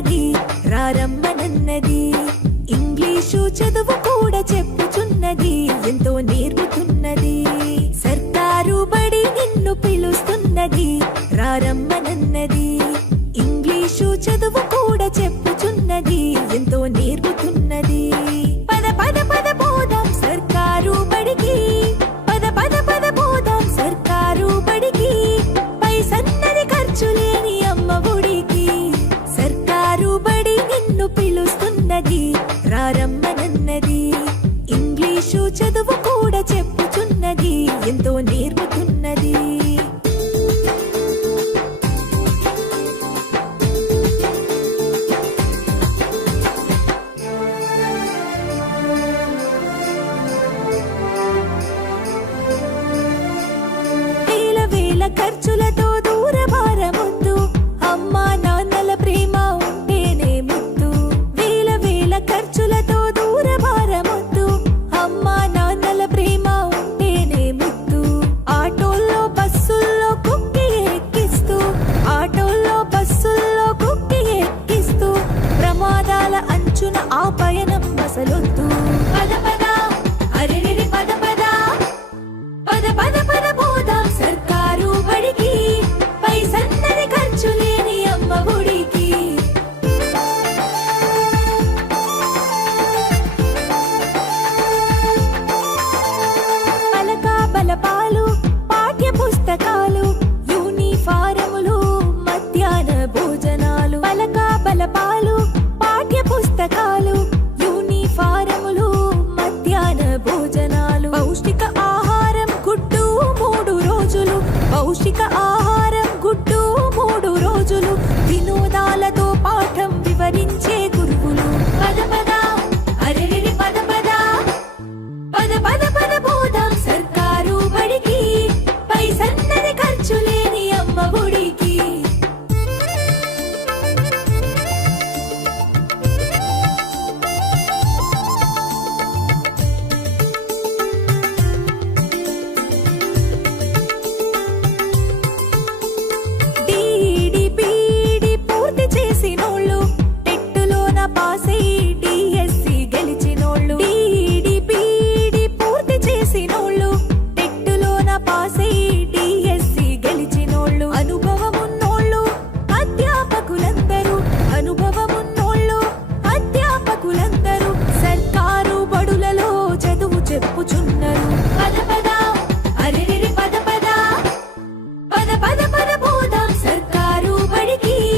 చెప్పుచున్నది రారమ్మనన్నది. ఇంగ్లీషు చదువు కూడా చెప్పుచున్నది ఎంతో నేర్పుతున్నది. సర్కారు బడి నిన్ను పిలుస్తున్నది రారమ్మనన్నది. ఇంగ్లీషు చదువు కూడా చెప్పుచున్నది ఎంతో నేర్పుతున్నది. పద పద పద పోదాం సర్కారు బడికి, పద పద పద పోదాం సర్కారు బడికి. పైసన్నది ఖర్చు లేని అమ్మ ఒడికి. సర్కారు బడి నిన్ను పిలుస్తున్నది రారమ్మనన్నది. ఇంగ్లీషు చదువు కూడా చెప్పుచున్నది ఎంతో నేర్పుతున్నది. ఖర్చులతో దూరభారమొద్దు, అమ్మా నాన్నల ప్రేమ ఉంటేనే ముద్దు. వేల వేల ఖర్చులతో దూరభారమొద్దు, అమ్మా నాన్నల ప్రేమ ఉంటేనే ముద్దు. ఆటోల్లో బస్సుల్లో కుక్కి ఎక్కిస్తూ, ఆటోల్లో బస్సుల్లో కుక్కి ఎక్కిస్తూ, ప్రమాదాల అంచున ఆ పయనం అసలొద్దు.